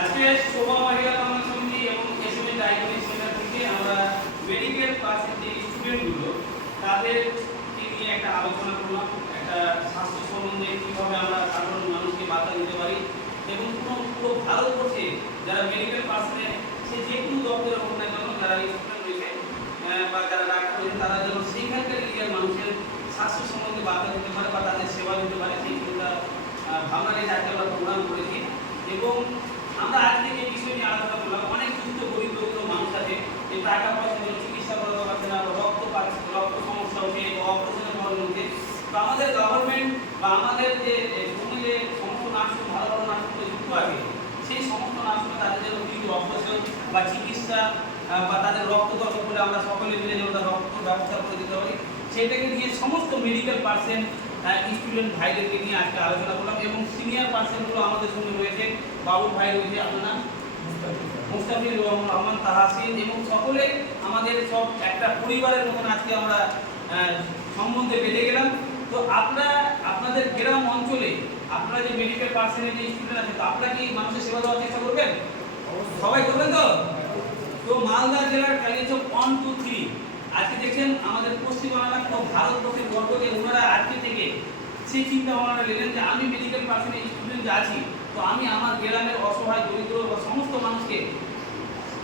আজকে শোভা মহিলা কল্যাণ সমিতি এবং এসএমএ ডায়াগনস্টিক সেন্টার থেকে আমরা মেডিকেল ক্লাসের যে স্টুডেন্টগুলো তাদের নিয়ে একটা আলোচনা করলাম। একটা স্বাস্থ্য সম্বন্ধে কীভাবে আমরা সাধারণ মানুষকে বার্তা দিতে পারি এবং পুরো ভারতবর্ষে যারা মেডিকেল পার্সনে সে যে কোনো দপ্তরে হোক না কেন যারা স্টুডেন্ট রয়েছে বা যারা ডাক্তার রয়েছে তারা যেন সেইখানকার এরিয়ার মানুষের স্বাস্থ্য সম্বন্ধে বার্তা দিতে পারে বা তাদের সেবা দিতে পারে সেই চিন্তা ভাবনা নিয়ে আজকে আমরা প্রোগ্রাম করেছি। এবং আমরা আজ থেকে এই বিষয় নিয়ে আলোচনা করলাম। অনেক দুস্থ গরিব দরিদ্র মানুষ আছে যে টাকা পয়সা জন্য চিকিৎসা করাতে পারছে না, রক্ত পাচ্ছে, রক্ত সমস্যা হচ্ছে বা অপারেশনের মধ্যে হচ্ছে। তো আমাদের গভর্নমেন্ট বা আমাদের যে সঙ্গে যে সমস্ত নার্সগুলো ভালো ভালো নার্সগুলো যুক্ত আছে সেই সমস্ত নার্সগুলো তাদের জন্য কিছু অপারেশন বা চিকিৎসা বা তাদের রক্ত দরকার বলে আমরা সকলে মিলে যেন তার রক্ত ব্যবস্থা করে দিতে পারি সেটাকে নিয়ে সমস্ত মেডিকেল পার্সন স্টুডেন্ট ভাইদেরকে নিয়ে আজকে আলোচনা করলাম। এবং সিনিয়র পার্সনগুলো আমাদের সঙ্গে রয়েছে, বাবু ভাই রয়েছে, আপনার নাম মুস্তাফিজুর রহমান, তাহাসিন, এবং সকলে আমাদের সব একটা পরিবারের মতন আজকে আমরা সম্বন্ধে বেঁধে গেলাম। তো আপনারা আপনাদের গ্রাম অঞ্চলে আপনারা যে মেডিকেল পার্সনের যে স্টুডেন্ট আছে তো আপনারা কি মানুষের সেবা দেওয়ার চেষ্টা করবেন? সবাই করবেন তো? তো মালদা জেলার কালিয়াচক 1, 2, 3 আজকে দেখছেন আমাদের পশ্চিমবাংলা ও ভারতবর্ষের গর্বকে ওনারা আজকে থেকে সেই চিন্তা ভাবনাটা নিলেন যে আমি মেডিকেল পার্সনের স্টুডেন্ট আছি তো আমি আমার গ্রামের অসহায় দরিদ্র বা সমস্ত মানুষকে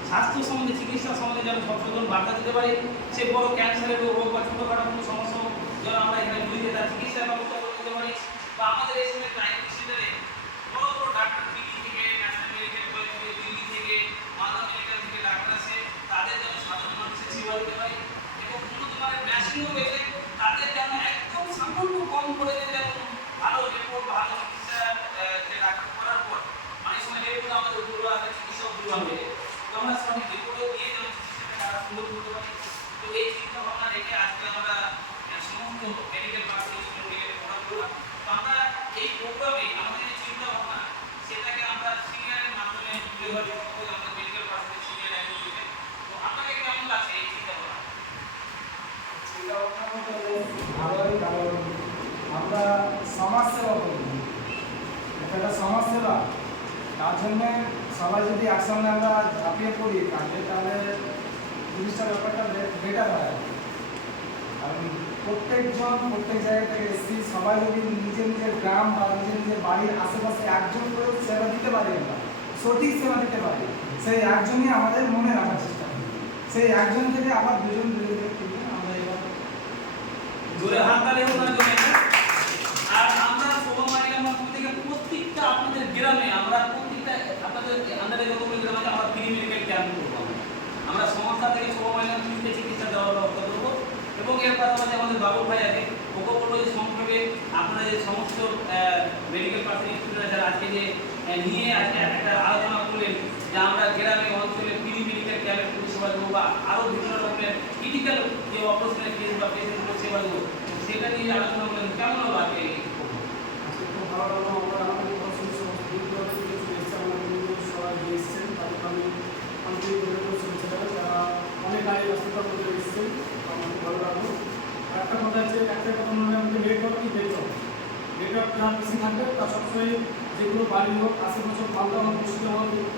স্বাস্থ্য সম্বন্ধে চিকিৎসা সম্বন্ধে যেন সচেতন বার্তা দিতে পারি। সে বড় ক্যান্সারের রোগ হোক বা ছোটোখাটো কোনো সমস্যা হোক যেন আমরা এখানে বুঝিয়ে তার চিকিৎসার ব্যবস্থা করে দিতে পারি। বা আমাদের এসএমএ ডায়াগনস্টিক সেন্টারে বড় বড় ডাক্তার দিল্লি থেকে, ন্যাশনাল মেডিকেল কলেজ থেকে, দিল্লি থেকে, মালদা মেডিকেল থেকে ডাক্তার আসে তাদের যেন সাধারণ মানুষের সেবা দিতে পারি। এবং উন্নত মানের মেশিনও রয়েছে তাদের যেন একদম সামান্য কম করে দিতে যেন ভালো রিপোর্ট ভালো চিকিৎসা যে ডাক্তার করার পর অনেক সময় রিপোর্ট আমাদের দুর্বল আছে, চিকিৎসাও দুর্বল হয়ে যায়। তো আমরা সঠিক রিপোর্টও দিয়ে যেন চিকিৎসাটা তারা সুন্দর করতে পারি। তো এই চিন্তা ভাবনা রেখে আজকে আমরা সমস্ত মেডিকেল পার্সন স্টুডেন্টকে প্রোগ্রাম করলাম। তো আমরা এই প্রোগ্রামে আমাদের যে চিন্তা ভাবনা সেটাকে আমরা সিনিয়রের মাধ্যমে তুলে ধরি আমাদের মেডিকেল পার্সনের সিনিয়র একজন। তো আপনাকে কেমন লাগছে এই চিন্তা ভাবনা? আমরা সমাজ সেবা করি, এটা সমাজ সেবা। তার জন্য সবাই যদি একসঙ্গে আমরা ঝাঁপিয়ে পড়ি তাহলে জিনিসটার ব্যাপারটা বেটার হয়। আর প্রত্যেকজন প্রত্যেক জায়গা থেকে এসেছি, সবাই যদি নিজের নিজের গ্রাম বা নিজের নিজের বাড়ির আশেপাশে একজন করে সেবা দিতে পারি, আমরা সঠিক সেবা দিতে পারি, সেই একজনই আমাদের মনে রাখার চেষ্টা করি। সেই একজন থেকে আবার দুজন আমরা এবার জোরে হাত তালি হোক না জোরে। আর আমরা শোভা মহিলা কল্যাণ থেকে প্রত্যেকটা আপনাদের গ্রামে আমরা প্রত্যেকটা আপনাদের আন্ডারে যতগুলো গ্রাম আছে আমরা ফ্রি মেডিকেল ক্যাম্প করবো। আমরা সংস্থা থেকে শোভা মহিলা ফ্রিতে চিকিৎসা দেওয়ার ব্যবস্থা করবো। এবং এর পাশাপাশি আমাদের বাবু ভাই আছে, ওকে বলবো যে সংক্ষেপে আপনারা যে সমস্ত মেডিকেল পার্সন স্টুডেন্ট যারা আজকে যে নিয়ে আজকে একটা আলোচনা করলেন যে আমরা গ্রামে অঞ্চলে ফ্রি মেডিকেল ক্যাম্পের পরিষেবা দেবো বা আরও বিভিন্ন রকমের ক্রিটিক্যাল যে অপারেশনের কেস বা পেশেন্টগুলো সেবা দেবো, সেটা নিয়ে আলোচনা করলেন। কেমন হলো আজকে? খুব ভালো লাগলো। আমরা আমাদের পছন্দের সমস্ত দিকগুলো থেকে চলে এসেছি, আমাদের সবাই যে এসেছেন তাদেরকে আমি আন্তরিক ধন্যবাদ শুনেছিলাম, যারা অনেক আগে ব্যস্ততার মধ্যে এসেছেন, আমার খুব ভালো লাগলো। একটা কথা আছে, একটা কথা মনে হয় আমাদের নেটওয়ার্ক যারা বেশি থাকবে তার সবসময় যেগুলো বাড়ি হোক, আশেপাশে মালদা হোক, মুর্শিদাবাদ হোক,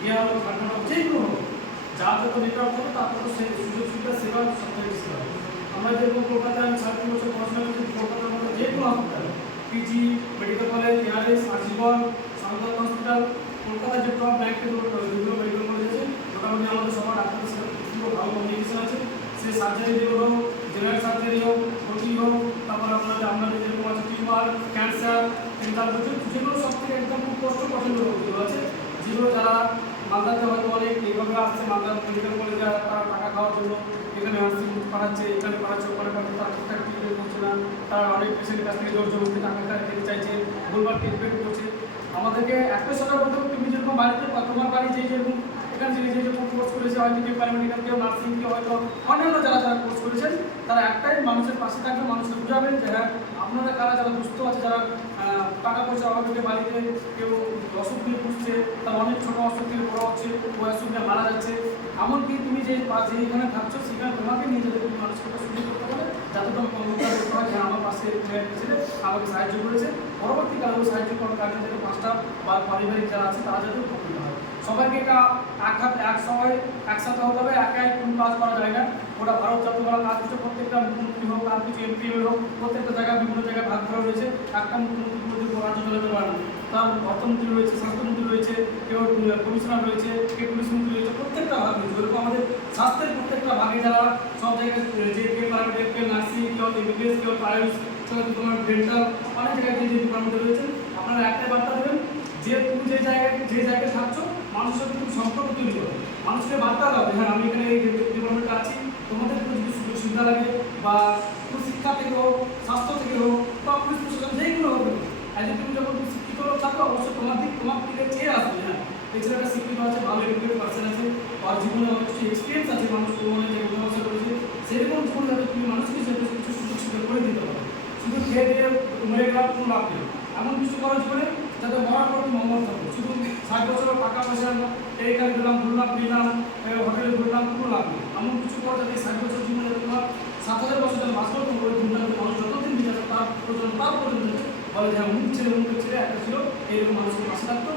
বিহার হোক, ঝাড়খণ্ড হোক, যেগুলো হোক, যার যত নেটওয়ার্ক হবে তার তত সেই সুযোগ সুবিধা সেবা সবথেকে বেশি হবে। আমরা যেরকম কলকাতায় আমি 3.5 বছর পড়াশোনা করছি, কলকাতার মধ্যে যে কোনো হসপিটাল, পিজি, মেডিকেল কলেজ, এআরএস, আরজিবন, সান্তাল হসপিটাল, কলকাতার যে টপ র্যাঙ্কের যেগুলো মেডিকেল কলেজ আছে মোটামুটি আমাদের সবার ডাক্তারের সাথে ভালো কমিউনিকেশন আছে। সে সার্জারি হোক, জেনারেল সার্জারি হোক, ওটি হোক, তারপর আপনাদের যেরকম আছে টিউমার, ক্যান্সার, তারপর যেগুলো সব থেকে একদম খুব কঠিন রোগগুলো আছে, যেগুলো যারা মালদাতে হয়তো অনেক এইভাবে আসছে, মালদা মেডিকেল কলেজে তারা টাকা খাওয়ার জন্য এখানে আসছে, পাঠাচ্ছে, এখানে পাঠাচ্ছে, ওখানে পাঠাচ্ছে, তারা ঠিকঠাক ট্রিটমেন্ট করছে না, তারা অনেক পেশেন্টের কাছ থেকে জোর জবরদস্তি টাকা খেতে চাইছে, ভুলভাল ট্রিটমেন্ট করছে। আমাদেরকে একটা কথা বলতে হবে, তুমি যেরকম বাড়িতে তোমার বাড়ি যেরকম এখানে যে কোর্স করেছে, হয়তো কেউ প্যারামেডিক্যাল, কেউ নার্সিং, কেউ হয়তো অন্যান্য যারা কোর্স করেছেন, তারা একটাই মানুষের পাশে থাকবে, মানুষকে বুঝাবেন যে হ্যাঁ আপনারা কারা যারা দুস্থ আছে, যারা টাকা পয়সা অভাবে বাড়িতে কেউ অসুখ নিয়ে বুঝছে, তার অনেক ছোটো অসুখ থেকে বড় হচ্ছে, ওই অসুখ নিয়ে মারা যাচ্ছে। এমনকি তুমি যেখানে থাকছো সেখানে তোমাকে নিয়ে যেতে তুমি মানুষকে সুযোগ করতে পারে, যাতে তোমাকে অনুপ্রাণ করতে হয় যে আমার পাশে ছেলে আমাকে সাহায্য করেছে, পরবর্তীকালে ওই সাহায্য করার কারণে যাতে 5টা বা পারিবারিক যারা আছে তারা যাতে সবাইকে এটা এক সময় একসাথে হতে হবে, একাই কোনো কাজ করা যায় না। ওটা ভারত জাতীয় কাজ করছে, প্রত্যেকটা মুখ্যমন্ত্রী হোক আর কিছু এমপি হোক প্রত্যেকটা জায়গায় বিভিন্ন জায়গায় ভাগ করা রয়েছে। একটা মুখ্যমন্ত্রী রাজ্য চালাতে পারেন, তার অর্থমন্ত্রী রয়েছে, স্বাস্থ্যমন্ত্রী রয়েছে, কেউ কমিশনার রয়েছে, কেউ পুলিশ মন্ত্রী রয়েছে, প্রত্যেকটা ভাগ রয়েছে। ওরকম আমাদের স্বাস্থ্যের প্রত্যেকটা ভাগে যারা সব জায়গায় যে কেউ প্রাইভেট, কেউ নার্সিং, কেউ এমবিবিএস, কেউ প্রাইভেট, কেউ তোমার ডেন্টাল, অনেক জায়গায় যে ডিপার্টমেন্টে রয়েছেন। আপনারা একটাই বার্তা দেবেন যে তুমি যে জায়গায় থাকছো মানুষের সাথে তুমি সম্পর্ক তৈরি করো, মানুষকে বার্তা দাও যে হ্যাঁ আমি এখানে এই ডিপার্টমেন্টে আছি, তোমাদের কোনো যদি সুযোগ সুবিধা লাগে বা কোনো শিক্ষা থেকে হোক, স্বাস্থ্য থেকে হোক বা পুলিশ প্রশাসন যেইগুলো হবে, আর যদি তুমি যখন শিক্ষিত লোক থাকো অবশ্যই তোমার দিকে চেয়ে আসবে। হ্যাঁ এই ছেলেটা শিক্ষিত আছে, ভালো এডুকেটেড পার্সন আছে, আর জীবনে অনেক কিছু এক্সপিরিয়েন্স আছে, মানুষ জীবনে যে ব্যবসা করেছে সেরকম জীবনে যাতে তুমি মানুষকে কিছু সুযোগ সুবিধা করে দিতে পারো। শুধু খেয়ে দিয়ে মরে গেলাম কোনো লাভ নেই, এমন কিছু করো জীবনে যাতে মরার পর তুমি মঙ্গল থাকো। শুধু 60 বছর টাকা পয়সা এইখানে গেলাম ঘুরলাম ফিরলাম হোটেলে ঘুরলাম কোনো লাভ নেই। এমন কিছু করো যাতে 60 বছর জীবনে যাতে তোমার 7000 বছর যাতে বাঁচলো, তোমার দুনিয়াতে মানুষ যতদিন বিচার তার পর্যন্ত বলে যে মুখ ছেলে একটা ছিল, এইরকম মানুষের পাশে থাকতো।